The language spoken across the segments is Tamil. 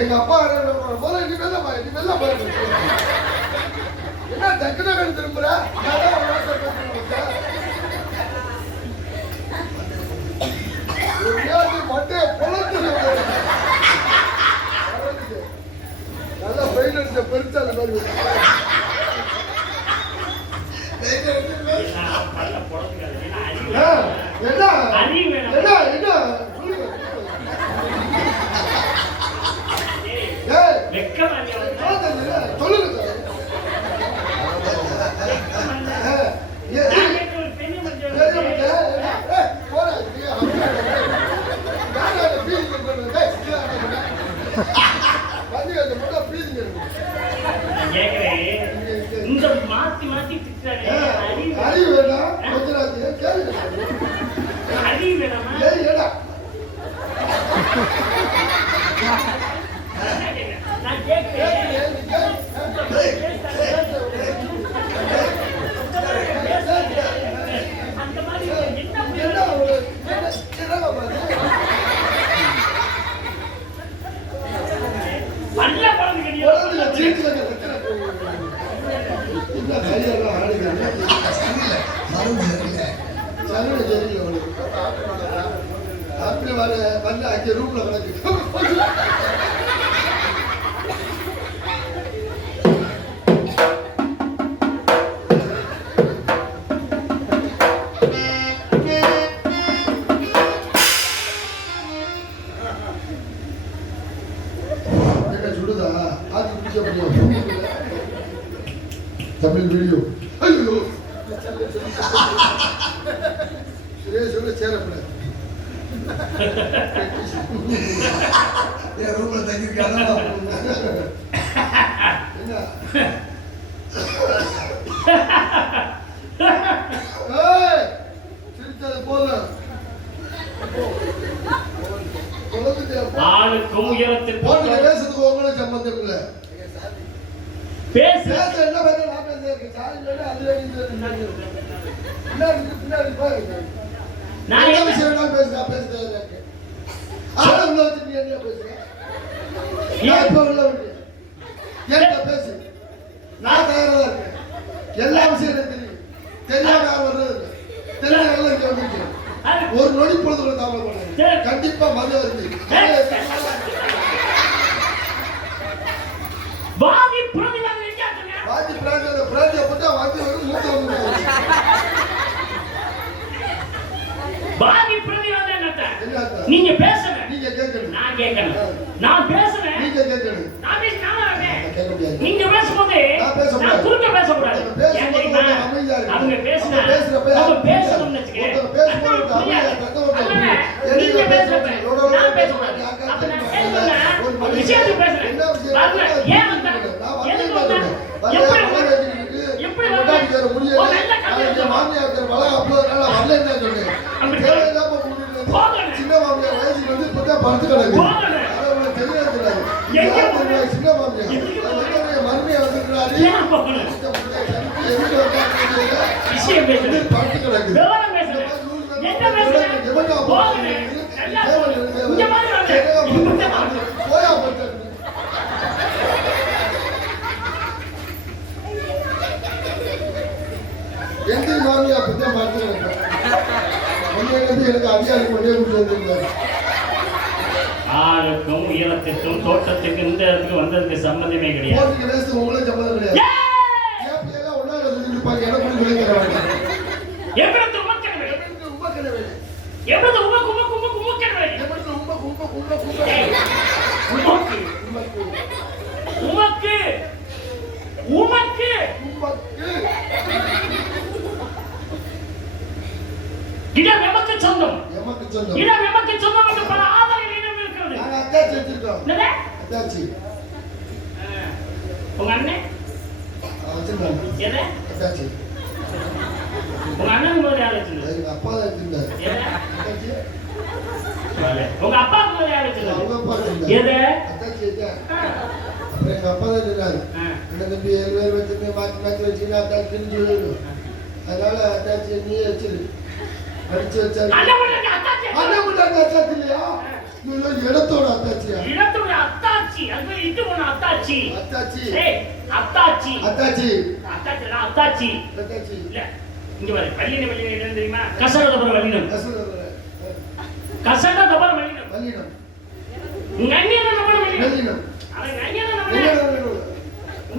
எங்க அப்பா முதல்ல நீ வெள்ள பாரு என்ன டக்குனு கண்டு திரும்புற மட்டைய பொழந்து நல்லா பெயின் அடிச்ச பெருசா அந்த மாதிரி மாத்தி மாத்தி அறிவு வேணாம் அறிவு வேணாமா நான் கேட்கிறேன் அந்த மாதிரி நல்ல கையெல்லாம் ஆடுங்க அப்படி வர வந்து அங்கே ரூம்ல கிடக்கு சுடுதா ஆத்தி பிடிக்க முடியும் தமிழ் வீடியோ ஐயோ சுரேஷோட சேரப்படாது ரூம்ல தங்கியிருக்காங்க சிரிச்சது போதும் ஆளுக்கும் உயரத்தில் பேசுறதுக்கு உங்களுக்கு சம்பந்தம் இல்லை பேச என்ன பண்ண நான் பேசுறேன் சாரி அதுல பின்னாடி போய் நான் என்ன விஷயம் பேசுறேன் ஆனா உள்ள வச்சு நீ என்ன பேசுறேன் நான் இப்ப உள்ள விட்டு என்ன பேசு நான் தயாரா இருக்கேன் எல்லா விஷயம் எனக்கு தெரியும் தெரியாம வர்றது தெரியாம இங்க வந்துருக்கேன் ஒரு நொடி பொழுது தாமதம் பண்ணேன் கண்டிப்பா மது வருது வாதி பிரதிவாதி வாதி பிரதிவாதி போட்டா வாதி வரும் மூத்த வந்து வாதி பிரதிவாதி என்னத்த நீங்க பேசுங்க நீங்க கேட்கணும் நான் கேட்கணும் நான் பேசுறேன் நீங்க கேட்கணும் நான் பேசினால கேட்க முடியாது நீங்க பேசும்போது நான் குறுக்க பேச கூடாது அவங்க பேசுனா அவங்க பேசணும்னு வெச்சுக்கங்க நீங்க பேசுறப்ப நான் பேசுறேன் அப்ப நான் பேசுறேன் ஒரு விஷயத்தை பேசுறேன் ஏன் வந்தேன் எதுக்கு வந்தேன் எப்படி வந்தேன் முடியல மாமியார் வள அப்போ நல்லா வரல என்ன சொன்னேன் சின்ன மாமியார் வயசுக்கு வந்து இப்ப தான் படுத்து கிடக்கு தெரியாது சின்ன மாமியார் மருமையா வந்துருக்காரு விஷயம் பேசுறேன் படுத்து கிடக்கு என்ன பேசுறேன் இந்த மாதிரி போயா எந்த மாமியா பத்தி பார்த்து எனக்கு அதிகாரி கொண்டே கொடுத்து ஆளுக்கும் உயரத்திற்கும் தோட்டத்துக்கு இந்த இடத்துக்கு வந்ததுக்கு சம்பந்தமே கிடையாது உங்களுக்கு சம்பந்தம் கிடையாது இடம் எமக்கு சொந்தம் இடம் எமக்கு சொந்தம் என்று பல ஆதாரங்கள் இடம் இருக்கிறது. நாங்க அத்தாச்சி வச்சிருக்கோம். என்னது? அத்தாச்சி. உங்க அண்ணன்? வச்சிருக்காங்க. எது? அத்தாச்சி. உங்க அண்ணன் முதல்ல யார் வச்சிருந்தாரு? எங்க அப்பா தான் வச்சிருந்தாரு. எது? அத்தாச்சி. உங்க அப்பா முதல்ல யார் வச்சிருந்தாரு? அவங்க அப்பா வச்சிருந்தாரு. எது? அத்தாச்சி வச்சா. அப்புறம் எங்க அப்பா தான் வச்சிருந்தாரு. அண்ணன் தம்பி 7 பேர் வச்சிருந்தேன் மாத்தி வச்சிருந்தா அத்தாச்சின்னு சொல்லிடு. அதனால அத்தாச்சி நீ வச்சிரு. அடிச்சு வச்சாரு. அண்ணன் அத்தாச்சி. அண்ணன் அத்தாச்சி இல்லையா? இடத்தோட அத்தாச்சியா? இடத்தோட அத்தாச்சி. அத்தாச்சி அது இட்டு போன அத்தாச்சி அத்தாச்சி ஏய் அத்தாச்சி அத்தாச்சி அத்தாச்சி அத்தாச்சி அத்தாச்சி இல்ல இங்க பாரு வல்லினம் வல்லினம் என்ன தெரியுமா கசடதபர வல்லினம் கசடதபர வல்லினம் வல்லினம் nganyana நம்மள வல்லினம் வல்லினம் அவன் nganyana நம்மள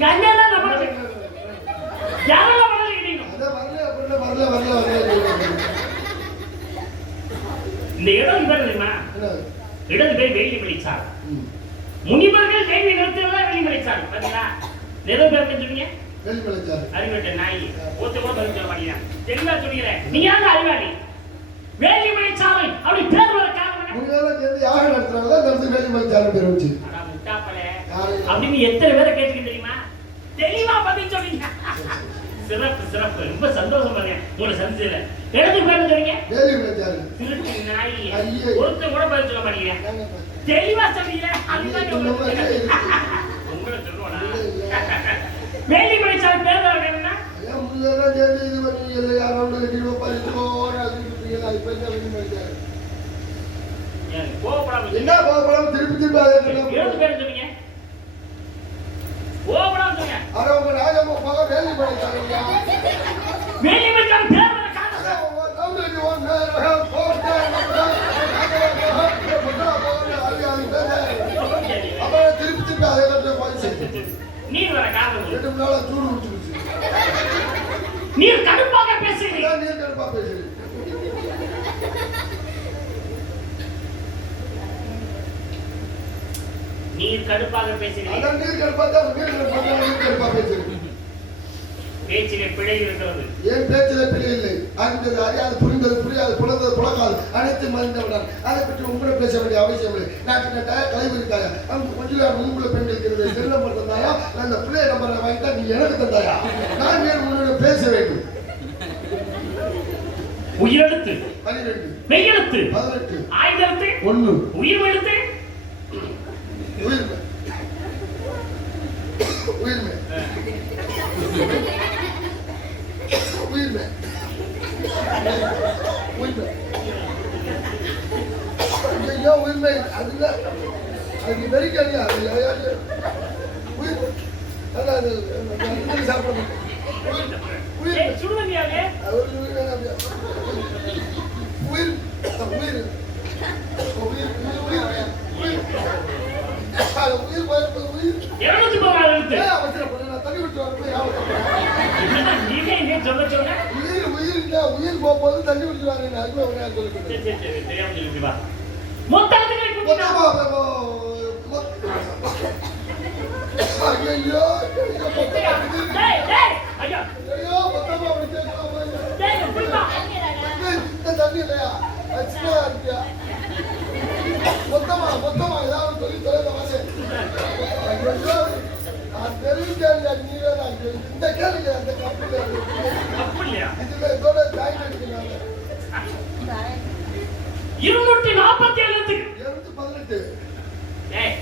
nganyana நம்மள யாரல வரல கிடினோ அத வரல இந்த இடம் பேர் தெரியுமா இடம் பேர் வேலிமலைச்சார் முனிவர்கள் தேவி நிறுத்தலாம் வேலிமலைச்சார் பாத்தீங்களா நிறைய பேர் சொல்றீங்க வேலிமலைச்சார் அறிவட்ட நாய் ஓத்து கூட பதில் சொல்ல மாட்டீங்க தெளிவா சொல்லிக்கிறேன் நீ யாரு அறிவாளி வேலிமலைச்சாலை அப்படி பேர் வர காரணம் முனிவர்கள் சேர்ந்து யாகம் நடத்துறாங்க அந்த வேலிமலைச்சார் பேர் வச்சு அட முட்டாப்பளே அப்படின்னு எத்தனை பேரை கேட்டுக்க தெரியுமா தெளிவா பதில் சொல்றீங்க சிறப்பு சிறப்பு ரொம்ப சந்தோஷம் பண்ணேன் உங்களை சந்திச்சதுல இடத்து பேர் சொல்றீங்க வேலிமலைச்சார் திருச்சி நாய் ஒருத்த கூட பதில் சொல்ல மாட்டீங்க தெளிவா சொல்றீங்க அதுதான் உங்களை சொல்லுவானா வேலிமலைச்சாலை பேர் வர என்னன்னா முனிவர்கள் சேர்ந்து இது பண்ணி யாரோட கட்டிடுவோம் பறிச்சுவோம் என்ன கோபப்படாம திருப்பி எழுத்து பேர் சொன்னீங்க கோபப்படாம சொன்னீங்க அட உங்க ராஜம்மா போக வேலிமலைச்சாருங்க வேலிமலைச்சாலை பேர் வர காரணம் அப்புறம் திருப்பி அதே கட்ட போயிடுச்சு நீர் வர காரணம் 2 நாளா சூடு விட்டுருச்சு நீர் கடுப்பாக பேசுறீங்க நீர் கடுப்பா பேசுறீங்க நீர் கடுப்பாக பேசுறீங்க அதான் நீர் கடுப்பா பேசுறீங்க பேச்சிலே பிழை இருக்கிறது ஏன் பேச்சிலே பிழை இல்லை அறிந்தது அறியாது புரிந்தது புரியாது புலந்தது புலக்காது அனைத்து மறைந்தவுடன் அதை பற்றி உங்களை பேச வேண்டிய அவசியம் இல்லை நாட்டு நட்டாயா கலைவு இருக்காயா அவங்க கொஞ்ச நேரம் உங்களை பெண்களுக்கு செல் நம்பர் தந்தாயா அந்த பிள்ளை நம்பரை வாங்கிட்டா நீ எனக்கு தந்தாயா நான் ஏன் உங்களோட பேச வேண்டும் உயிரெழுத்து 12 மெய்யெழுத்து 18 ஆயுதெழுத்து 1 உயிர் எழுத்து உயிர்மை உயிர்மை உயிர்மை உயிர்மை ஐயோ உயிர்மை அதுல அது வெறிக்காது அது உயிர் அதான் அது சாப்பிட உயிர் சுடுவண்டியாவே உயிர் உயிர் உயிர் உயிர் உயிர் 216 எழுத்து தண்ணி விட்டு நீங்க என்ன சொல்ல சொல்ல உயிர் உயிர் போகும்போது தண்ணி விட்டுருவாங்க அதுக்கு சொல்லிட்டு தெரியாம சொல்லிட்டு வா மொத்த எழுத்துக்களை கூட்டினா ஐயோ டேய் டேய் ஐயா ஐயோ மொத்தமா டேய் புடிப்பா இந்த தண்ணி இல்லையா அச்சா இருக்கியா மொத்தமா ஏதாவது சொல்லி தொலைத வாசே ஐயோ நான் தெரிவிக்கல நீ வேற இந்த கேளுங்க அந்த கப்பல் அப்படியா இதுல இதோட ஜாயின் அடிக்கிறாங்க 247 எழுத்து 218 ஏய்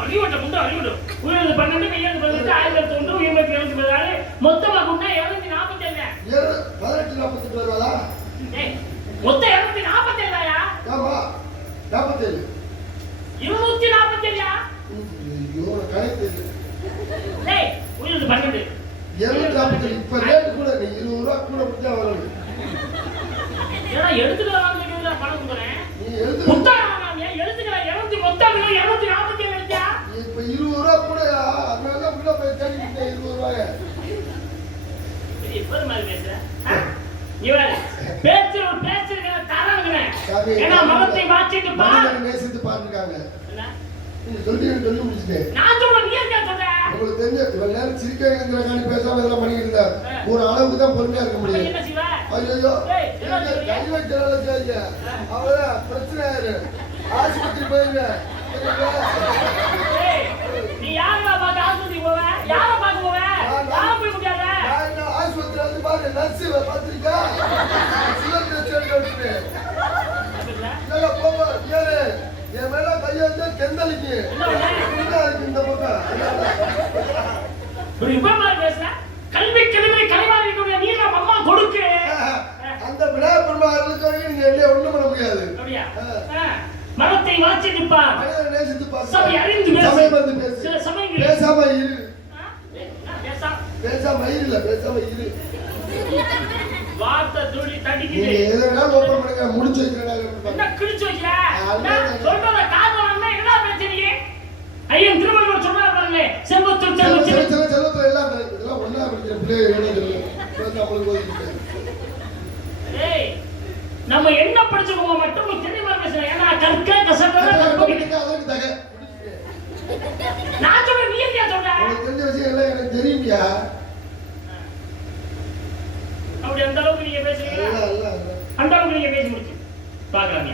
அறிவுட்ட முண்டை அறிவுடு உயிர் 12 மெய்யது 18 ஆயிரத்து 1 உயிர் 76 மொத்தமா குண்டா 247 18 வருவாதா ஏய் மொத்த 247 யா ஆமா 47 247 யா ஐயோ கணக்கு ஏய் உயிர் 12 247 இப்ப ரேட் கூட நீ 20 ரூபாய் கூட கொடுத்தா வரணும் ஏன்னா எடுத்துட்டு வாங்குறீங்க பணம் கொடுறேன் நீ எழுது புத்தகம் எழுத்துக்களை 200 மொத்தம் 247 எழுத்தியா இப்ப 20 ரூபாய் கூட அதனால உள்ள போய் தேடிக்கிட்டே 20 ரூபாய் இப்ப மாதிரி பேசுற இவரே பேச்சுங்க தரங்கனே ஏன்னா மனத்தை மாத்திட்டு பா நேசித்து பாத்துட்டாங்க என்ன நீ சொல்லி முடிச்சிட்டே நான் சொல்ற நீ என்ன சொல்ற உங்களுக்கு தெரிஞ்ச இவ்வளவு நேரம் சிரிக்கிற காணி பேசாம இதெல்லாம் பண்ணிட்டு இருந்தா ஒரு அளவுக்கு தான் பொறுமையா இருக்க முடியும் என்ன சிவா ஐயோ கை வைக்கிறால செய்ய அவதான் பிரச்சனை ஆயிரு ஆஸ்பத்திரி போயிருங்க நீ யாரா பாக்க ஆஸ்பத்திரி போவ யார பாக்க போவ யார போய் முடியாத நான் ஆஸ்பத்திரி வந்து பாரு நர்ஸ் பாத்திருக்கா சிலர் சேர்ந்து இல்ல போவ ஏறு என் மேல கையெழுத்து கெந்தலிக்கு இந்த பக்கம் ஒரு இவ்வளவு பேசுற கல்வி கிழமை கலைவாரிகளுடைய நீர் அம்மா கொடுக்கு அந்த விநாயகர் பெருமாளுக்கு நீங்க என்ன ஒண்ணும் பண்ண முடியாது அப்படியா மரத்தை வாசி நிற்பார். மனிதனை நேசித்து பாரு. சபை அறிந்து பேசு. சபை மறந்து பேசு. சில சமயங்களில் பேசாம இரு. பேசாம இரு. வார்த்தை துளி தடிக்குது. நீங்க எதை வேணாலும் ஓபன் பண்ணுங்க. முடிச்சு வைக்கிறேன். என்ன கிழிச்சு வைக்கிற? சொல்றத காது வாங்கினா என்ன பேசுறீங்க? ஐயன் திருமணம் சொன்னாரு பாருங்க. செல்வத்தில் செல்வத்தில் எல்லாம் ஒண்ணா படிக்கிற பிள்ளைகள் நம்மளுக்கு ஒதுக்கிட்டு. ஏய், நம்ம என்ன படிச்சவங்க மட்டும் தெளிவா பேசுறேன். ஏன்னா கற்க கசக்க நான் சொல்றேன், நீ என்ன சொல்ற? உனக்கு தெரிஞ்ச விஷயம் எல்லாம் எனக்கு தெரியுமியா. அப்படி அந்த அளவுக்கு நீங்க பேசுறீங்க. அந்த அளவுக்கு நீங்க பேசி முடிச்சு பாக்குறாங்க.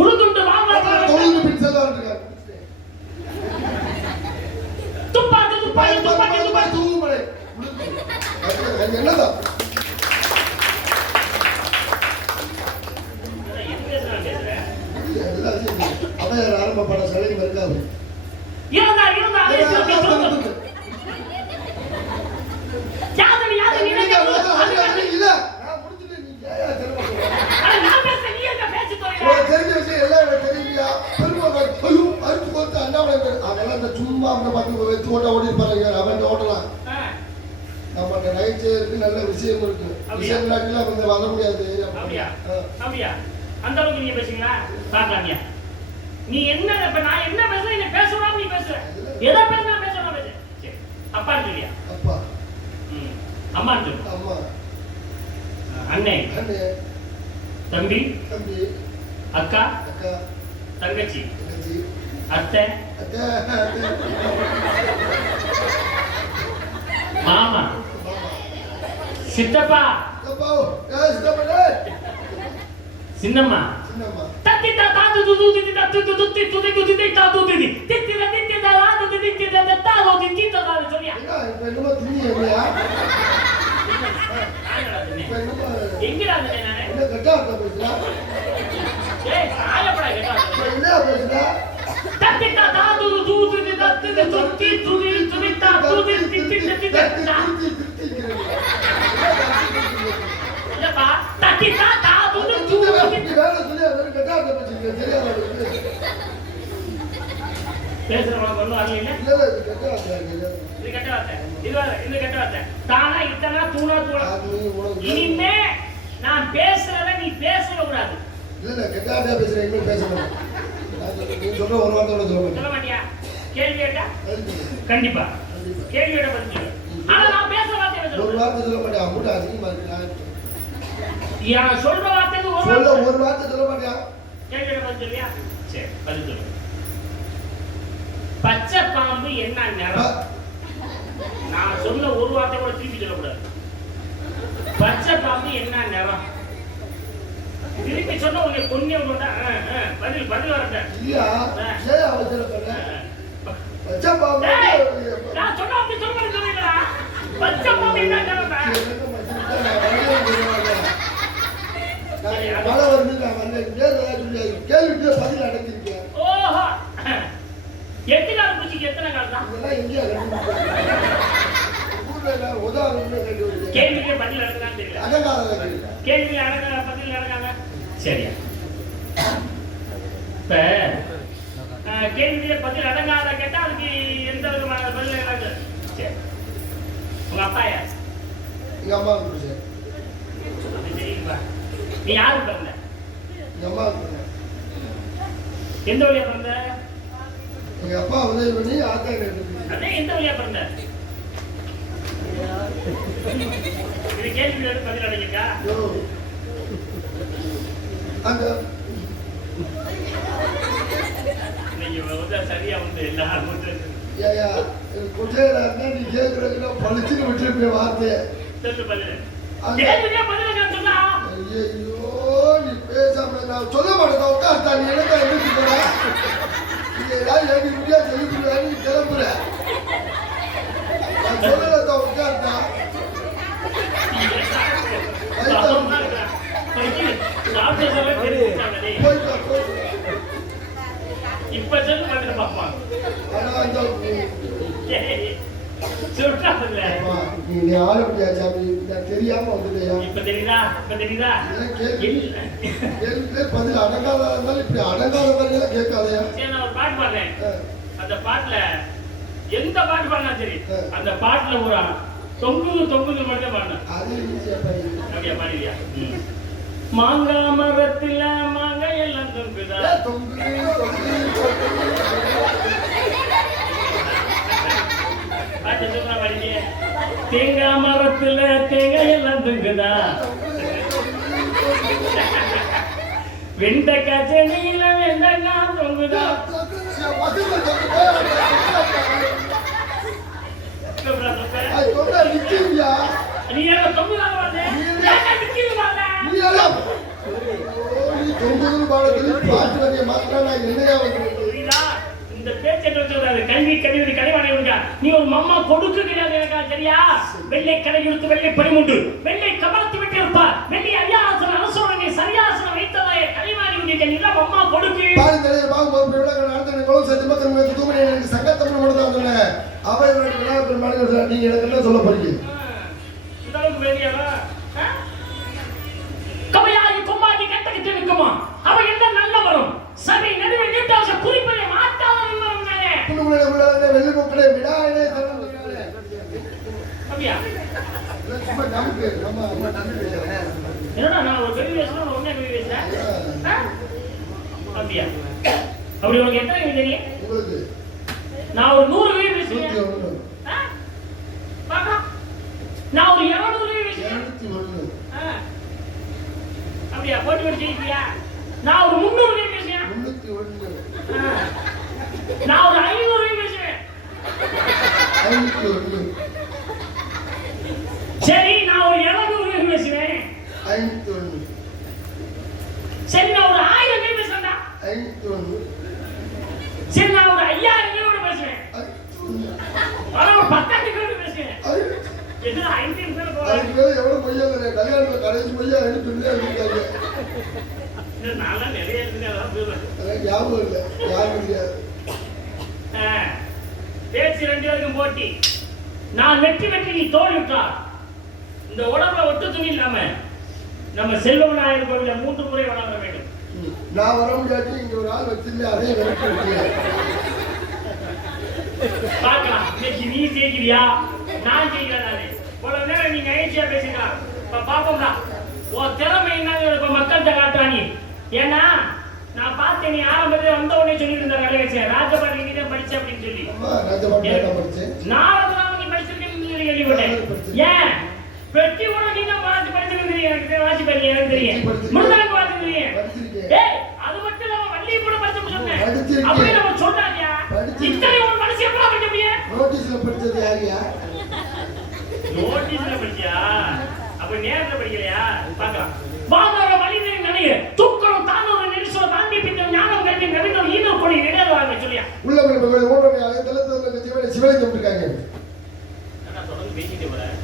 உழுதுண்டு வாங்க தொழில் பின் செல்வா இருக்காங்க. துப்பாக்கி துப்பாக்கி துப்பாக்கி துப்பாக்கி தூமலை என்னதான் அவையார் ஆரம்ப படம் சலைக்கு வருகாது. இருந்தா இல்ல நான் முடிச்சிட்டேன். நீ ஏயா தெரிஞ்ச விஷயம் எல்லாம் எனக்கு தெரியுமியா. அறுத்து கொடுத்து அண்ணாமலை அவெல்லாம் இந்த சும்மா அவனை பார்த்து வெத்து ஓட்ட ஓடி இருப்பாங்க. அவன் ஓட்டலாம். நம்ம நகைச்சுவைக்கு நல்ல விஷயம் இருக்கு. விஷயம் இல்லாட்டிலாம் வந்து வர முடியாது. அப்படியா? அந்த அளவுக்கு நீங்க பேசுறீங்களா? பாக்கலாமியா? நீ என்ன இப்ப நான் என்ன பேசுறேன்? நீ பேசலாம். நீ பேசுற எதை பேசுறா பேசலாம் பேசு. சரி, அப்பா சொல்லியா? அப்பா. அம்மா சொல்லு. அம்மா. அண்ணே. அண்ணே. தம்பி. தம்பி. அக்கா. அக்கா. தங்கச்சி. தங்கச்சி. அத்தை. அத்தை. மாமா. சித்தப்பா. சித்தப்பா. சின்னம்மா. சின்னம்மா. தத்தி தாத்து துது தத்து துதி துதி துதி தாத்து துதி தித்தி தித்தி தாத்து துதி தித்தி தாத்து தித்தி தாத்து சொல்லியா? இப்ப என்னமோ துணியா? எங்கடா இருந்தே நானே? என்ன கட்டா பேசுறா? ஏய் ஆயப்படா கேட்டா. என்ன பேசுறா? தத்தி தாத்து துது தத்து துதி துதி துதி தாத்து தித்தி தித்தி தாத்து இல்லப்பா தத்தி தாத்து துது வேற சொல்லி அவரு கட்டா பேசுறீங்க. தெரியாத பேசுறவங்க ஒண்ணும் அறியல. இல்ல இது கட்டா இது கெட்ட வார்த்தை. இது கெட்ட வார்த்தை. தானா இத்தனா தூணா தூணா. இனிமே நான் பேசுறத நீ பேசவே கூடாது. இல்ல கெட்டாதா பேசுறேன். இன்னும் பேச மாட்டேன். நீ சொல்ற ஒரு வார்த்தை கூட சொல்ல மாட்டியா? கேள்வி கேட்டா கண்டிப்பா கேள்வி கேட்ட பதில் சொல்லு. ஆனா நான் பேசுற வார்த்தை பேச ஒரு வார்த்தை சொல்ல மாட்டேன். அம்முட்ட அதிகமா இருக்கு. நான் சொல்ற வார்த்தைக்கு ஒரு வார்த்தை சொல்ல மாட்டியா? கேள்வி கேட்ட பதில் சொல்லியா? சரி, பதில் சொல்லு. பச்சை பாம்பு என்ன நிறம்? நான் சொன்ன ஒரு வார்த்தை கூட திருப்பி சொல்லக்கூடாது. பச்சை பாம்பு என்ன நிறம்? திருப்பி சொன்ன உனக்கு புண்ணியம் கொண்டா பதில் வரட்ட. இல்லையா? ஏன் அவசரப்பட? பச்சை பாம்பு நான் சொன்ன அப்படி சொல்லுங்களா? பச்சை பாம்பு என்ன நிறம்? மழை வந்து நான் வந்தேன். கேள்விக்கு பதில் அடைஞ்சிருக்கேன். ஓஹோ, எத்தனை கால் பூச்சிக்கு எத்தனை கால் தான்? இதெல்லாம் எங்கேயா உதாரணம் கேள்விக்கு பதில் அடங்கான்னு தெரியல. அடங்காத கேள்வி அடங்க பதில் அடங்காங்க. சரியா? இப்ப கேள்வியில பதில் அடங்காத கேட்டா அதுக்கு எந்த விதமான பதில் எனக்கு? சரி, உங்க அப்பா யார்? எங்க அம்மா. தெரியுங்களா? நீ யாரு பிறந்த? எங்க அம்மா. எந்த வழியா பிறந்த? எங்க அப்பா உதவி பண்ணி ஆத்தா கேட்டு. அதே எந்த வழியா பிறந்த? இது கேள்வியோட பதில் அடங்கிருக்கா? அந்த நீங்க வந்து சரியா வந்து எல்லாரும் வந்து ஏயா குட்டையில இருந்தா நீ கேட்கறதுன்னா பழிச்சுன்னு விட்டுருப்பேன் வார்த்தையை. சொல்லு பதில். கேள்விக்கே பதில் சொன்னா ஐயோ நீ பேசாம நான் சொல்ல மாட்டேன். உட்கார்த்தா நீ எனக்கு எழுதி போற. நீங்க ஏதாவது எழுதி முடியா சொல்லி நீ கிளம்புற. நான் சொல்லல உட்கார்த்தா இப்ப சொல்லு பாப்பா. சொல்றாங்கல்ல. நீ ஆள முடியா சாமி, நான் தெரியாம வந்துட்டேயா. இப்ப தெரியுதா? இப்ப தெரியுதா? கேள்வி பதில் அடங்காத இருந்தாலும் இப்படி அடங்காத மாதிரி கேட்காதயா. சரி, நான் ஒரு பாட்டு பாடுறேன். அந்த பாட்டுல எந்த பாட்டு பாடினா சரி, அந்த பாட்டுல ஒரு தொங்குது தொங்குது மட்டும் பாடினேன். அது அப்படியா பாடுவியா? மாங்காய் மரத்துல மாங்காய் எல்லாம் தொங்குதா? பாட்டு சொல்ற பாடிங்க. தேங்காய் மரத்துல தேங்காய் எல்லாம் தொங்குதா? வெண்டைக்காய் செடியில வெண்டைக்காய் தொங்குதா? நீ எல்லாம் தொங்குதாங்க பாரு. நிக்குது பாரு. இந்த பேச்சை சொல்றாரு. கல்வி கல்வி கலைவாணி உண்டா? நீ ஒரு மம்மா கொடுக்க கிடையாது எனக்கா, சரியா? வெள்ளை கடை கொடுத்து வெள்ளை படிமுண்டு வெள்ளை கமலத்து விட்டு இருப்பா வெள்ளை அரியாசன அரசோடனை சரியாசனம் வைத்ததாய கலைவாணி உண்டு. நீ தான் மம்மா கொடுக்கு. நீங்க எனக்கு என்ன சொல்ல போறீங்க? கமையாகி கொம்பாகி கட்டக்கிட்டு நிற்குமா? அவ என்ன நல்ல வரும் சபை நடுவே நீட்டாச குறிப்பிட மாட்டாத நின்றவங்களே. வெள்ளி முக்கடை விடாதே அப்படியா? சும்மா நமக்கு நம்ம நம்பி என்னடா நான் ஒரு பெரிய பேசுறேன், ஒண்ணே பெரிய பேசுறேன். அப்படியா? அப்படி உனக்கு எத்தனை தெரியும்? உங்களுக்கு நான் ஒரு 100 பேர் பேசுறேன். நான் ஒரு 200 பேர் பேசுறேன். அப்படியா? போட்டி போட்டு ஜெயிப்பியா? நான் ஒரு 300 பேர் பேசுறேன். நான் ஒரு 500 பேர் பேசுறேன். சரி, நான் ஒரு 700 பேர் பேசுறேன். சரி, நான் ஒரு 1000 பேர் பேசுறேன்டா. சரி, நான் ஒரு 5000 பேரோட பேசுறேன். ஒரு 10,000 பேரோட பேசுறேன். எதுல 5 பேர் போறேன். எவ்வளவு பொய்யாங்க கல்யாணத்துல கடைசி பொய்யா சொல்லிட்டாங்க. நாளா நிறைய இருக்கு, அதான் சொல்றேன். ஞாபகம் இல்லை, யாரும் முடியாது. பேச்சு 2 பேருக்கும் போட்டி. நான் வெற்றி நீ தோல்விட்டா இந்த உடம்புல ஒட்டு துணி இல்லாம நம்ம செல்வநாயகர் கோவில 3 முறை வளர வேண்டும். நான் வர முடியாது, இங்க ஒரு ஆள் வச்சிருந்தேன், அதே வெற்றி பார்க்கலாம். இன்னைக்கு நீ ஜெயிக்கிறியா நான் ஜெயிக்கிறேன். இவ்வளவு நேரம் நீ நகைச்சியா பேசிக்கலாம். இப்ப பாப்போம்டா உன் திறமை என்ன இப்ப மக்கள்கிட்ட காட்டுறானி. ஏன்னா நான் பார்த்தேன், நீ ஆரம்பத்தில் வந்த உடனே சொல்லிட்டு இருந்த கலையரசியா ராஜபாடி நீ தான் படிச்ச அப்படின்னு சொல்லி. நாரதராம நீ படிச்சிருக்கேன்னு சொல்லி கேள்விப்பட்டேன். ஏன் வெற்றி கூட நீ தான் படிச்சிருக்கீங்க. எனக்கு வாசி பண்ணி எனக்கு தெரியும். முன்னாடி வாசிக்கிறீங்க. அது மட்டும் இல்லாம வள்ளி கூட படிச்சோம்னு சொன்னேன். அப்படியே நம்ம சொன்னாங்க. இத்தனை ஒரு மனுஷன் எப்படி படிக்க முடியும்? நோட்டீஸ்ல படிச்சது யாரியா? நோட்டீஸ்ல படிச்சியா? அப்ப நேரத்துல படிக்கலையா? பார்க்கலாம். வாதர வலிமை நடிகை துக்கரும் தானோர நெரிசோ தாண்டி பின்ன ஞானம் கல்வி நவீன ஈனோ கொடி இடையவாங்க சொல்லியா? உள்ள போய் ஓடணும். அதே தலத்துல சிவலிங்கம் இருக்காங்க. நான் தொடர்ந்து பேசிட்டே வரேன்.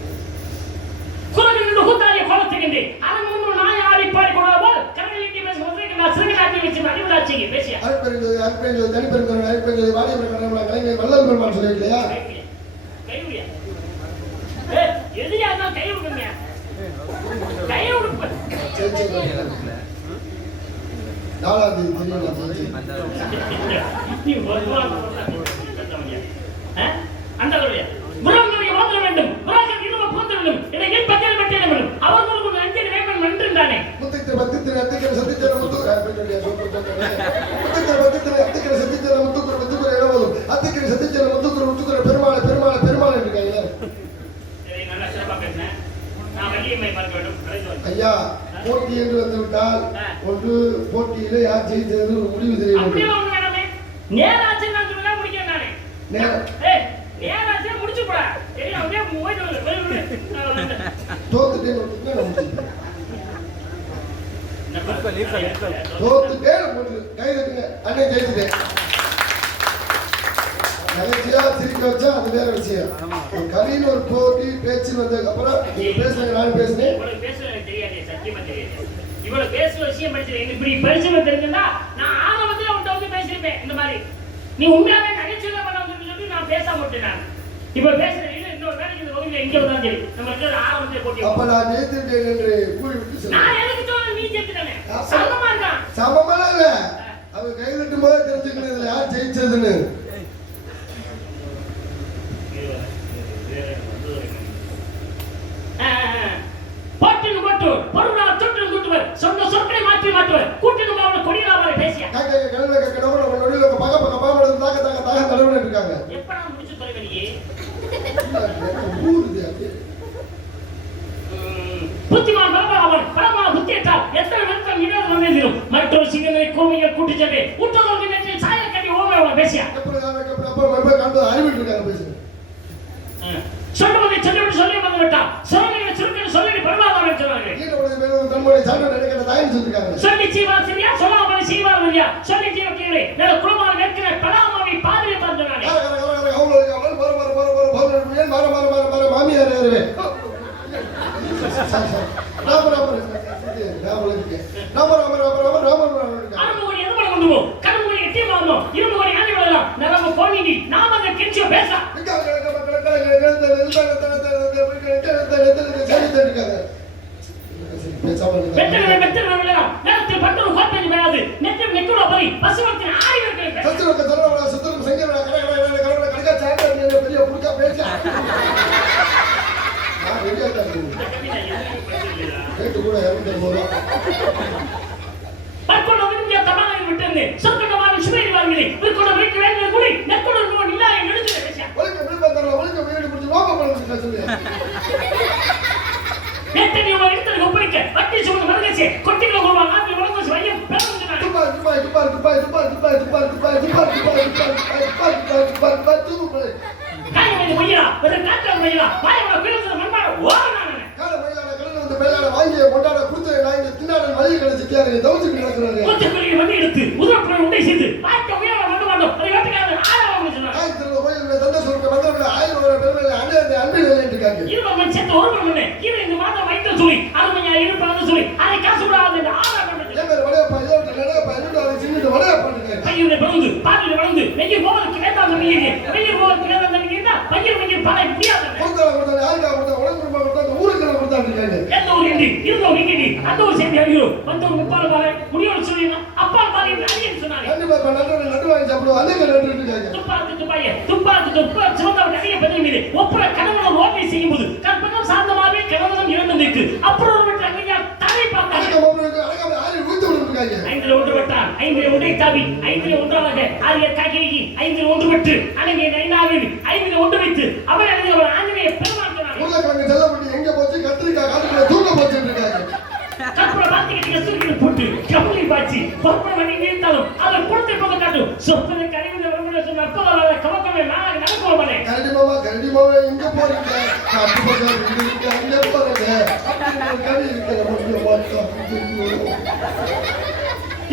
குரலின் நுகுதாய கோலத்துக்கின்றே அவன் முன்னு நாய் ஆடி பாடி கொடாமல் கரலிட்டி பேச வந்து நான் சிறுகாட்டி வச்சு அறிவுராட்சிக்கு பேசியா? அற்பெஞ்சது தனிப்பெருங்கருணை அற்பெஞ்சது வாலிபெருங்கருணை கலைஞர் வள்ளல் பெருமான் சொல்லிருக்கலையா? கைவிடியா? எதிரியா தான் கை விடுங்க. கை விடுப்ப. நாலாவது அந்த புறங்களுடைய மாற்ற வேண்டும். புறாக்கள் இருவ போத்த வேண்டும். இடையில் பத்தியில் பட்டியல வேண்டும். அவர்களுக்கு அஞ்சலி வேப்பன் நன்றின்றானே. முத்துக்கிற பத்தித்திர அத்திக்கிற சத்தித்திர முத்துக்கிற பத்தித்திர அத்திக்கிற சத்தித்திர முத்துக்குற முத்துக்குற எழுவதும் அத்திக்கிற சத்தித்திர முத்துக்குற முத்துக்குற பெருமாளை பெருமாளை பெருமாளை இருக்காங்க. சரி, நல்லா சிறப்பா பேசுனேன். நான் வள்ளியம்மை பார்க்க வேண்டும். ஐயா, போட்டி என்று வந்து விட்டால் ஒன்று போட்டியில யார் ஜெயித்தது ஒரு முடிவு தெரியும். அப்படியே ஒண்ணு வேணாமே. நேராச்சு நான் சொல்ல முடிக்கிறேன் நானே. நேராச்சு முடிச்சு போடா. சரி, அப்படியே போய் தோத்துட்டே தோத்துட்டே கை தட்டுங்க. அண்ணன் ஜெயிச்சுட்டேன். நகைச்சியா சிரிக்க வச்சா அது வேற விஷயம். கவின்னு ஒரு போட்டி பேச்சு வந்ததுக்கு அப்புறம் நீங்க பேசுறீங்க, நானும் பேசுனேன். இவ்வளவு பேசுறது தெரியாது, சத்தியமா தெரியாது. இவ்வளவு பேசுற விஷயம் படிச்சிருக்கேன். எனக்கு இப்படி பரிசீலனை தெரிஞ்சிருந்தா நான் ஆரம்பத்துல உன்கிட்ட வந்து பேசியிருப்பேன். இந்த மாதிரி நீ உண்மையாவே நகைச்சுவை பண்ண சொல்லி நான் பேசாம விட்டேன். நான் இப்ப பேசுறீங்க இன்னொரு வேலைக்கு இந்த வகையில எங்க வந்தாலும் சரி நம்ம ரெண்டு ஆரம்பத்தை போட்டி. அப்ப நான் ஜெயித்துட்டேன் என்று கூறி விட்டு சொல்ல. நான் எதுக்கு சொல்ல நீ ஜெயித்துட்டானே சமமா இருக்கான். சமமா இல்ல அவ கை தட்டும் போது தெரிஞ்சுக்கணும் இதுல யார் ஜெயிச்சதுன்னு. போட்டுக்கு போட்டு பொருளாதார தொற்று கூட்டுவர் சொன்ன சொற்களை மாற்றி மாற்றுவர் கூட்டுக்கு அவனை கொடியாவரை பேசியா கடவுள நம்ம நொடியில பக்க பக்க பாம்படுது தாக்க தாக்க தாக்க தடவிட்டு இருக்காங்க. எப்ப நான் முடிச்சு தலைவலியே ஊருது அப்படியே. புத்திமான் பரமாவன் பரமான புத்தியத்தால் எத்தனை வருஷம் இடம் வந்தேன் மற்றொரு சிங்கனை கோமியை கூட்டி சென்று உற்றதோருக்கு நேற்று சாய கட்டி ஓவை பேசியா அப்புறம் கண்டு அறிவிட்டு இருக்காங்க பேசுறேன். சொல்லுவதை சொல்லிவிட்டு சொல்லி வந்து விட்டான் சொல்லுங்க சுருக்கன்னு சொல்லி பரவாயில்ல சொன்னாங்க. தன்னுடைய சாப்பிட நடக்கிற தாயின்னு சொல்லிருக்காங்க. சொல்லி சீவார் சரியா சொல்லாமல் சீவார் சரியா சொல்லி சீவ கீழே நல்ல குடும்பமாக நிற்கிற பலாமாவை பாதிரி பார்த்தாங்க. மாமியார் வாங்கி கொண்டாட கொடுத்து நான் இங்க திண்டாட மளிகை கடை சிக்கியாரு தவிச்சு கிடக்குறாரு. எடுத்து உதவி உண்டை செய்து பார்க்க உயர வந்து மாட்டோம் அதை வெட்டுக்காது ஆழம் சொன்னாங்க. கோயிலுடைய தந்தை சொல்ற மந்திரங்களை 1000 பேர்ல அன்பில் இருக்காங்க. இருபது சேர்த்து ஒரு மணி இது இந்த மாதம் வைத்த சொல்லி அருமையா இருப்பான்னு சொல்லி அதை காசு விடாது இந்த ஆழம் பையனை வளர்ந்து பாட்டில வளர்ந்து நெய்யர் போவதற்கு வேண்டாம் சொன்னீங்க நெய்யர் போவதற்கு வேண்டாம் சொன்னீங்கன்னா பையன் பையன் பாலை முடியாது எந்த ஒரு இண்டி இருந்த ஒரு இண்டி அந்த ஒரு செய்தி அறிகிறோம் வந்த ஒரு முப்பால் பாலை முடியோடு சொல்லினா அப்பா பாலை அறியன்னு சொன்னாங்க. துப்பாக்கு சிவந்த நிறைய பதிவு மீது ஒப்புற கணவன் ஓட்டை செய்யும் போது கற்பகம் சார்ந்தமாகவே கணவனும் இறந்து நிற்கு அப்புறம் ஒரு வீட்டு அங்கேயா தலை பார்த்தாங்க. 5 ஒன்றுபட்டார் 5 ஒன்றை தாவி 5 ஒன்றாக ஆரிய காக்கேகி 5 ஒன்றுபட்டு அணங்கிய நைனாவில் 5 ஒன்று வைத்து அவர் அணிந்தவர் ஆஞ்சநேய பெருமாள் சொன்னார். உருளைக்கிழங்கு செல்லப்பட்டு எங்க போச்சு கத்திரிக்காய் காட்டுக்குள்ள தூக்க போச்சுட்டு இருக்காங்க. கற்பனை பார்த்துக்கிட்டு சுருக்கி போட்டு கம்பளி பாய்ச்சி பொறுப்பை வண்டி நீர்த்தாலும் அவர் குளத்தை போக காட்டும் சொற்பதை கழிவுள்ள வருமுறை சொன்ன அப்பதால கவக்கமே நாளாக நடக்குவோமே. கரடிமாவே எங்க போறீங்க காட்டு பக்கம் இருக்கு அங்க போறீங்க கறி இருக்கிற முடிய மாட்டோம்.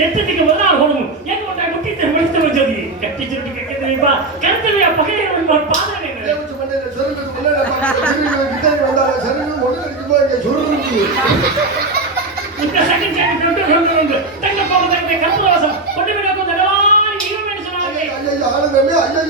எத்தனைக்கு முதல் ஹோணும் எங்க ஒன்றை முட்டி முடித்து வச்சது கட்டி சுருட்டி கட்டி தெரியுமா கருத்துலையா பகையை ஒரு பாதனை தேவச்சு மண்டையில சொருக்கு முன்னாடி பாத்து கிட்ட வந்தால சொருக்கு ஒண்ணு இருக்குமா இங்க சொருக்கு இந்த செகண்ட் சாப்டர் வந்து தங்க போவதற்கு கற்பவாசம் கொண்டுவிடக்கும் தடவான ஈவன் சொன்னாங்க. ஐயா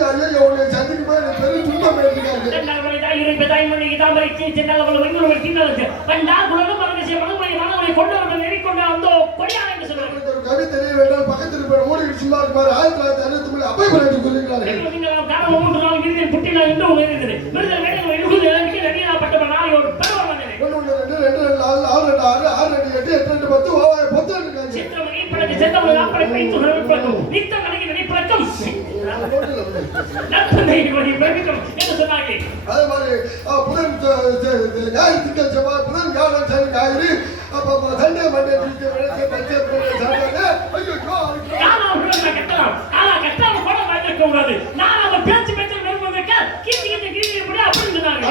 ஐயா உன்னை சந்திக்கு போய் பெரிய துன்பம் ஏற்படுறாங்க. தன்னவரை தாயிரை பெதாய் மணி தாமரை சென்னலவள வெங்கலவை தின்னலது பண்டா குலல மரகசிய மனவை கொண்டு வந்து நெறிக்கொண்டு அந்த கொடியான என்று சொன்னாங்க. ஒரு கவி தெரிய வேண்டாம் பக்கத்தில் போய் மூடி சும்மா இருப்பாரு 1963 அப்பை பண்ணி சொல்லிருக்காரு. நீங்க காரணம் 3 நாள் விருதில் புட்டினா இன்னும் இருக்குது விருதில் வேணும் எழுது எனக்கு நடிகா பட்ட நாளை ஒரு பெருவர் வந்தேன் 1 2 2 4 6 6 8 8 10 ஓவாய 10 இருக்காங்க. சித்திரமணி படக்கு செந்தமணி நாப்படை பைத்து பழக்கம் நித்த கணக்கு நடிப்பழக்கம் நற்பனை வழி பழக்கம் என்று சொன்னாங்க. அதே மாதிரி புதன் ஞாயிறு திங்கள் செவ்வாய் புதன் வியாழன் சனி ஞாயிறு அப்ப Sunday Monday Tuesday Wednesday Thursday Friday Saturday ஐயோ நானா உள்ள கட்டலாம் ஆனா கட்டாம கூட வாங்க கூடாது. நான் அந்த பேச்சு நெருங்குவதற்க கீட்டி இப்படி அப்படி சொன்னாங்க.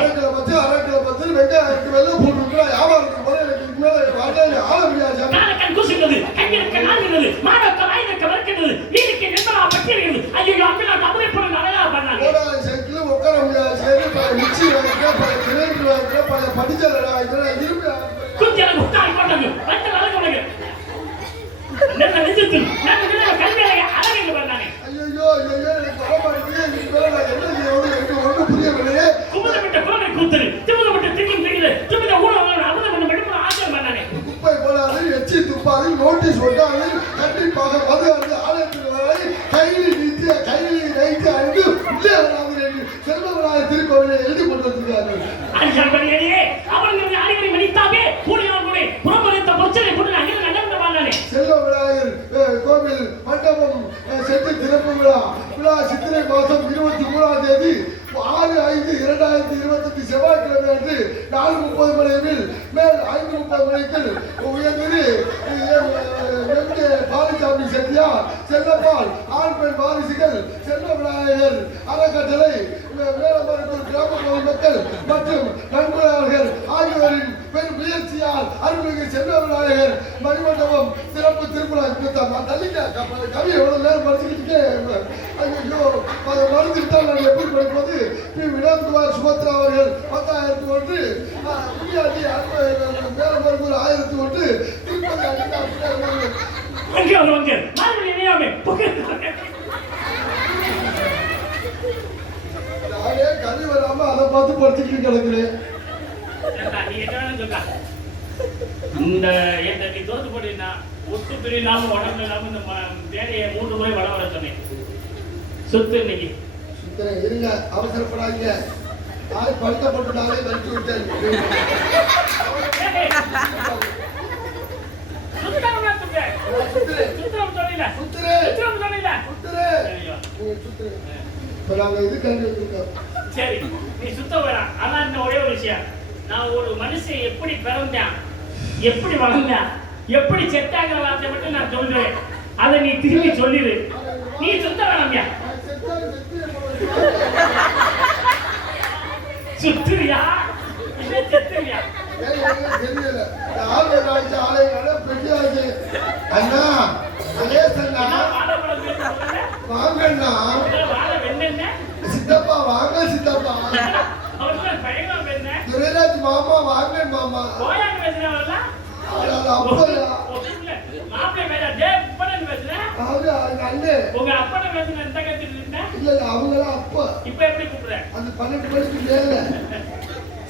அரக்கில பத்து வெங்காயத்துக்கு வெள்ளை போட்டுருக்கா வியாபாரத்துக்கு போல எனக்கு மேல வரல ஆள முடியாது. கணக்கன் குசிக்கிறது கையிற்கு நாடுகிறது மாடக்க வாய்க்கு வர்க்கிறது வீட்டுக்கு நின்றா பட்டியல் ஐயோ அம்மா அவரே போற நிறைய பண்ணாங்க. ஓடா சைக்கிள் உட்கார முடியாது சரி மிக்ஸி வாங்கிட்டா கிரைண்டர் வாங்கிட்டா படிச்சல வாங்கிட்டா இருப்பு கொஞ்சம் உட்கார் போட்டாங்க வந்து வளர்க்கறாங்க. நம்ம நிஜத்து நம்ம கல்வியை அழகு பண்ணாங்க. ஐயோ எனக்கு வரமாட்டேங்குது. நீ மேல என்ன ஒண்ணு புரியவில்லை. செல்வ விநாயகர் திருக்கோவிலை எழுதி கொண்டு வந்திருக்காரு. செல்வ விநாயகர் கோவில் மண்டபம் சென்று திறப்பு விழா சித்திரை மாதம் 23ஆம் தேதி 6/5/2025 செவ்வாய்க்கிழமை அன்று 4:30 மணியில் மேல் 5:30 மணிக்கு உயர்ந்து பாலிசாமி செட்டியார் செல்லப்பால் ஆண் பெண் வாரிசுகள் செல்வ விநாயகர் அறக்கட்டளை மேலமருத்தூர் கிராம பொதுமக்கள் மற்றும் நண்பர்கள் ஆகியோரின் பெரும் முயற்சியால் அருள்மிகு செல்வ விநாயகர் மணிமண்டபம் சிறப்பு திருவிழா கவி எவ்வளவு நேரம் படிச்சுக்கிட்டே ஐயோ மறந்துவிட்டால் நான் எப்படி படிப்பது பி வினோத்குமார் சுபத்ரா அவர்கள் 10,001 முனியாண்டி மேலமருத்தூர் 1001 திருப்பதி நானே கல்வி வராம அதை பார்த்து படிச்சுட்டு கிடக்குறேன். இந்த நீ தோத்து போட்டீங்கன்னா ஒட்டு பிரியில்லாம உடம்புல இல்லாம இந்த வேலையை 3 முறை வள வர சொன்னேன். சுத்து இன்னைக்கு சுத்துறேன். இருங்க, அவசரப்படாதீங்க. நாளை படுத்தப்பட்டு நாளே வச்சு விட்டேன். சரி, நீ சுத்த வேணாம். ஆனா இந்த ஒரே ஒரு விஷயம், நான் ஒரு மனுஷன் எப்படி பிறந்தேன், எப்படி வளர்ந்தேன், எப்படி செத்தாங்கிற வார்த்தை மட்டும் நான் சொல்றேன். அதை நீ திரும்பி சொல்லிடு. நீ சுத்த வேணாம்யா. சுத்துறியா இல்ல செத்துறியா? அண்ணா வாங்கண்ணா, சித்தப்பா வாங்க சித்தப்பா, துரைராஜ் மாமா வாங்க மாமா.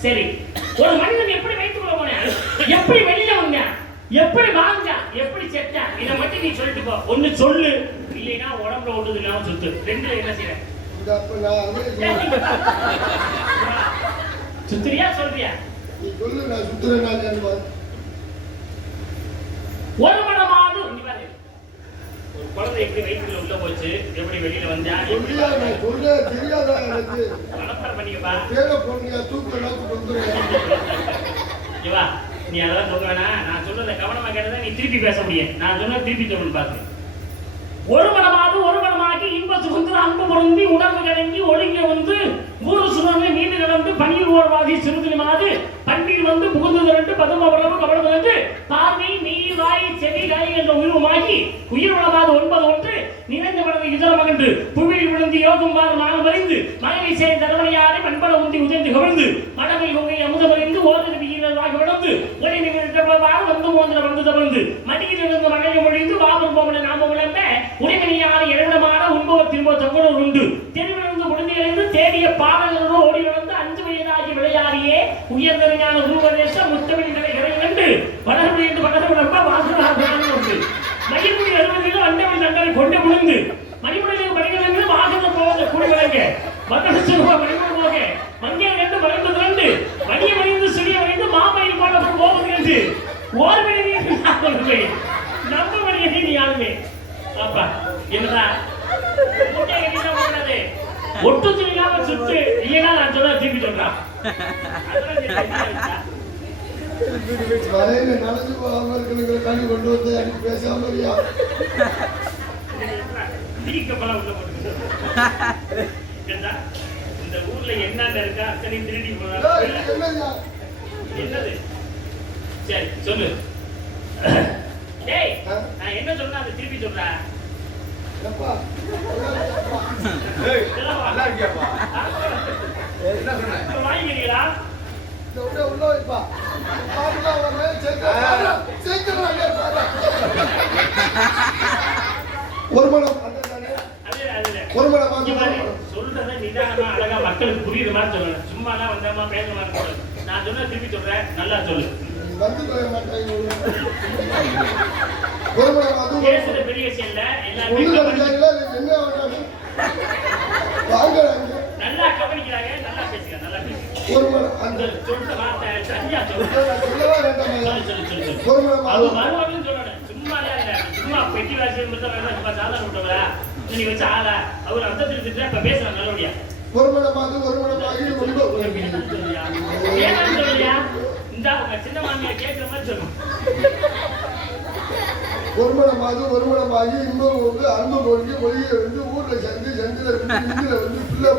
சரி, ஒரு மனிதன் எப்படி வைத்துக் கொள்ள போனேன், எப்படி வெளியில வந்தேன், எப்படி வாழ்ந்தா, எப்படி செத்தா, இதை மட்டும் நீ சொல்லிட்டு போ. ஒண்ணு சொல்லு, இல்லைன்னா உடம்புல ஒட்டுது இல்லாம சுத்து. ரெண்டு என்ன செய்ய? சுத்துறியா சொல்றியா? நீ சொல்லு, நான் சுத்துறேன். ஒரு மனமாவது ஒரு குழந்தை எப்படி வயிற்றுல உள்ள போச்சு, எப்படி வெளியில வந்தா, தெரியாதா எனக்கு? மனப்பாடம் பண்ணிக்கப்பா. இவா, நீ அதெல்லாம் சொல்ல வேணாம். நான் சொல்றத கவனமா கேட்டதான் நீ திருப்பி பேச முடியும். நான் சொன்ன திருப்பி சொல்லணும் பாத்து. ஒரு மனமாவது ஒரு மனமாக்கி இன்ப சுகந்து அன்பு பொருந்தி உணர்வு கடங்கி ஒழுங்கி வந்து ஊரு சுழந்து மீது கடந்து பனியில் ஓர்வாதி சிறுதுமாது பன்னீர் வந்து புகுந்து திரண்டு பதும உறவு கவனம் வந்து பார்வை நீர் வாய் செவி காய் என்ற உயிர்வுமாகி உயிர் உணவாத 9 நிறைந்த படத்தை இதர மகன்று புவியில் விழுந்து யோகம் வார் மானம் அறிந்து மனைவி செய்த தரவணையாரை பண்பட உந்தி உதர்ந்து கவிழ்ந்து மடமை உங்கை அமுதமறிந்து ஓதல் வீரராக விழுந்து ஒளி நிகழ்ந்தவாறு வந்து மோந்திர வந்து தவிர்ந்து மடியில் இருந்து மனைவி மொழிந்து வாபர் போமன நாம விளம்ப உடைமணியான இரண்டமான உண்பவ திரும்ப தங்கோடு உண்டு தெருவிலிருந்து குழந்தையிலிருந்து தேடிய பாடலோடு ஓடி வளர்ந்து 5 வயதாகி விளையாடியே உயர்ந்தறிஞான குருவதேச முத்தமிழ் நிலைகளை கண்டு வளர்வு என்று வளர்வு நம்ப வாசனாக உண்டு மகிழ்ச்சி அலுவலில் அண்டவில் தங்களை கொண்டு விழுந்து மணிமுறையில் படிகளிலிருந்து வாசன போவதை கூடி வழங்க மதரசுவ மணிமுறை போக மங்கிய கண்டு வளர்ந்து திரண்டு மணிய மணிந்து சிறிய வரைந்து மாமையில் பாட போவது என்று ஓர்வெளியை நம்ப மணியை நீ யாருமே அப்பா என்னடா ஒட்டு துணியாம சுத்து இல்லைன்னா நான் சொல்ல திருப்பி சொல்றான். நடந்து போகாம இருக்கிற கல்வி கொண்டு வந்து அன்னைக்கு பேசாம இந்த ஊர்ல என்னென்ன இருக்கா அத்தனை திருடி போறாங்க. என்னது? சரி சொல்லு. டேய், நான் என்ன சொன்னா அதை திருப்பி சொல்றேன். வாங்கிக்கிறீங்களா? உள்ள வைப்பா. ஒரு மடம் சொல்றத நிதானமா அழகா மக்களுக்கு புரியுற மாதிரி சொல்லணும். சும்மா தான் வந்தமா பேச மாதிரி. நான் சொன்ன திருப்பி சொல்றேன், நல்லா சொல்லு. பேசுற பெரிய விஷயம் இல்ல, எல்லாரும் நல்லா கவனிக்க ஒரு மணி அந்த சொல்ற வார்த்தை சரியா சொல்லு. சொல்லவா வேண்டாமா? ஒரு மணி அது வருவாங்கன்னு சொல்லணும். சும்மா இல்ல. சும்மா பெட்டி வாசி மட்டும் வேணா சும்மா சாதாரண விட்டவரா. நீ வச்சு ஆளா அவர் அந்த திருத்திட்டு இப்ப பேசுறாங்க நல்லபடியா. ஒரு மணி ஆகி ஏன்னு சொல்லியா? இந்த உங்க சின்ன மாமியார் கேட்கிற மாதிரி சொல்லணும். ஒரு மணமாகி இன்னொரு வந்து அன்பு கொண்டு மொழியை வந்து ஊர்ல சந்தில வந்து பிள்ளை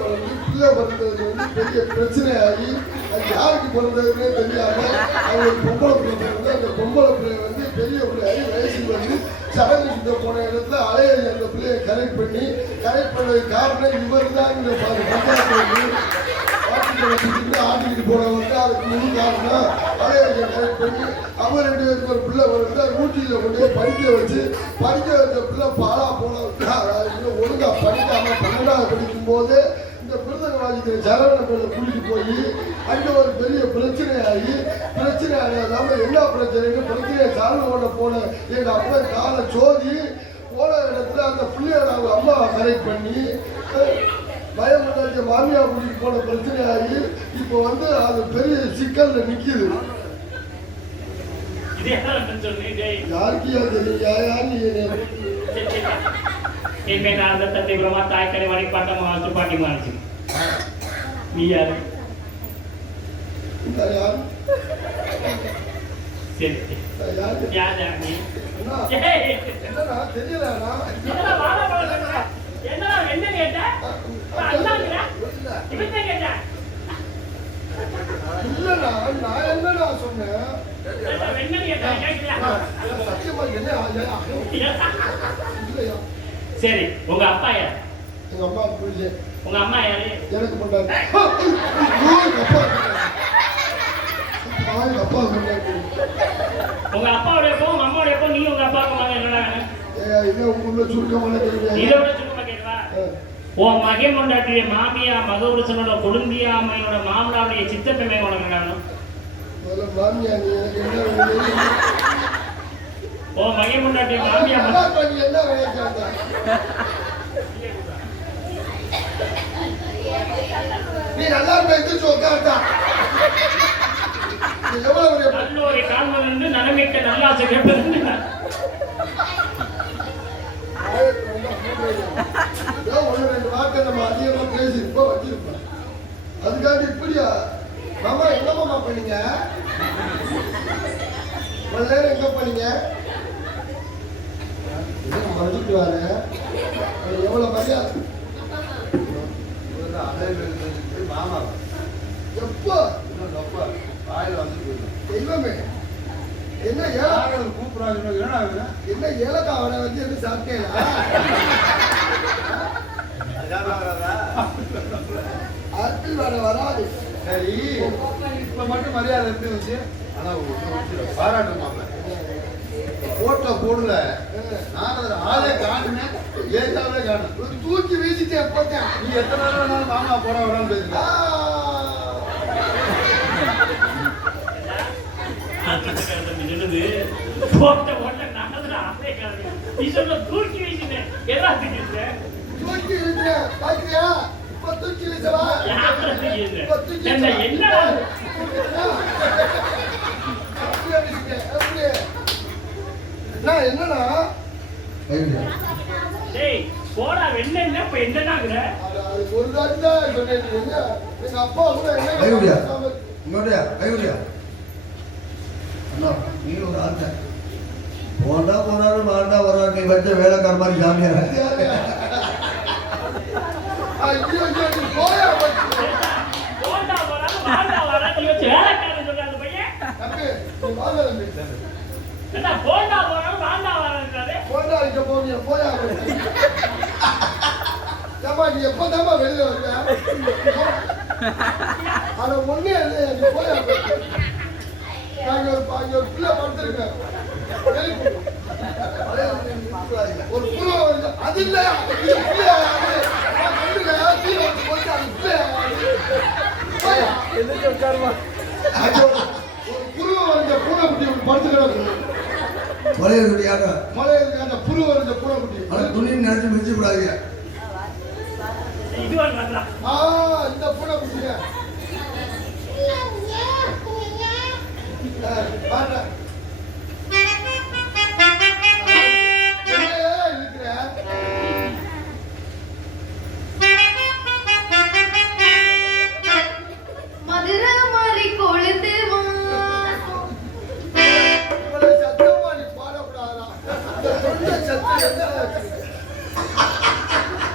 பிறந்தது வந்து பெரிய பிரச்சனை ஆகி அது யாருக்கு பிறந்ததுன்னே தெரியாம அவங்க பொம்பளை பிள்ளை பிறந்து அந்த பொம்பளை பிள்ளை வந்து பெரிய பிள்ளையாகி வயசுக்கு வந்து சடங்கு சுத்த போன இடத்துல அலைய அந்த பிள்ளையை கரெக்ட் பண்ணது காரணம் இவர் தான் ஆட்டிக்கிட்டு போனவங்க அதுக்கு முழு காரணம் அலைய கரெக்ட் பண்ணி அவர் 2 பேருக்கு ஒரு பிள்ளை வந்து ஊட்டியில கொண்டு படிக்க வச்ச பிள்ளை பாலா போனவங்க ஒழுங்கா படிக்காம 12வது படிக்கும் போது இந்த பிறந்தக வாசிக்கிற சரவண பிள்ளை கூட்டிட்டு போய் அங்க ஒரு பெரிய பிரச்சனை ஆகாம என்ன பிரச்சனையை சால்வ் பண்ண போன எங்க அப்பா காலை சோதி போன இடத்துல அந்த பிள்ளையோட அவங்க அம்மாவை கரெக்ட் பண்ணி பயமுண்டாச்சு மாமியா கூட்டிட்டு போன பிரச்சனை ஆகி இப்போ வந்து அது பெரிய சிக்கல்ல நிக்குது. யாருக்கு தெரியும் என்ன அந்த தத்தை பிரமா தாய்க்கரை வரை பாட்டமா துப்பாட்டி மாறிச்சு. நீ யாரு? சரி யாரு நீ? என்னடா தெரியல என்ன என்ன கேட்ட? அண்ணாங்கடா இவன் கேட்ட. இல்லடா நான் என்னடா சொன்னேன்? என்ன கேட்ட? கேக்குறியா? சத்தியமா என்ன இல்லையா? சரி உங்க அப்பா யார்? எங்க அம்மா புரிஞ்சு. உங்க அம்மா யாரு? எனக்கு பண்றாங்க. அப்பா உங்க அப்பாவுடைய எப்போ உங்க அம்மாவுடைய எப்போ நீ உங்க அப்பாவுக்கு மகன் என்னடா? என்ன உள்ள சுருக்கமான கேள்வி. இதோட சுருக்கமா கேட்கவா? உன் மகன் கொண்டாட்டிய மாமியா மகவுரசனோட கொடுந்தியாமையோட மாமனாவுடைய சித்தப்பெண்மை உனக்கு என்னடா? மாமியா நீ எனக்கு என்ன ஓ மகன் கொண்டாட்டிய மாமியா பண்ணி என்ன வேலைக்காத நீ நல்லா பேசி உட்கார்ந்தா நல்லோரை காண்பது என்று நலமிக்க நல்லாசை கேட்பது. ஒன்று 2 வார்த்தை நம்ம அதிகமா பேசி இப்போ வச்சிருப்போம். அதுக்காண்டி இப்படியா மாமா என்ன மாமா பண்ணீங்க? ஒரு நேரம் எங்க பண்ணீங்க? மறுபடிட்டு வர எவ்வளவு மரியாதை மாமா எப்போ தெய்வமே என்ன என்ன ஏலக்காய் வர வந்து எது சாப்பிட்டேன் ஆப்பிள் வர வராது. சரி இப்ப மட்டும் மரியாதை எப்படி வச்சு ஆனா பாராட்டுமாங்க போட்டோ போடல நான் அதுல ஆளே காணுமே ஏற்காவே காணும் தூக்கி வீசிட்டு போட்டேன். நீ எத்தனை நாள் வேணாலும் மாமா போட விடான்னு பேசுங்க. தூக்கி வீசினேன் தூக்கி வீசுறேன் பாக்குறியா? இப்ப தூக்கி வீசவா? என்னன்னா போடா வெண்ண இப்ப என்னன்னாங்கிற ஒரு தாட்டி தான் சொன்னேன். எங்க அப்பா கூட என்ன அண்ணா நீ ஒரு ஆள் போண்டா போனாரு மாண்டா வர நீ வச்ச வேலைக்கார மாதிரி சாமியார். நீ எப்பதாமா வெளியில வந்த? ஆனா ஒண்ணே இல்லையா நீ போயா? நாங்க ஒரு பிள்ளை படுத்திருக்கேன் ஒரு புழு அது இல்ல ஒரு புழு வரைஞ்ச பூனைக்குட்டி படுத்துக்கிறோம். மலையாட்ட புழு வரைஞ்ச பூனைக்குட்டி துணி நினைச்சு மிதிச்சு கூடாது. இந்த பூனைக்குட்டிய பாடுறேன்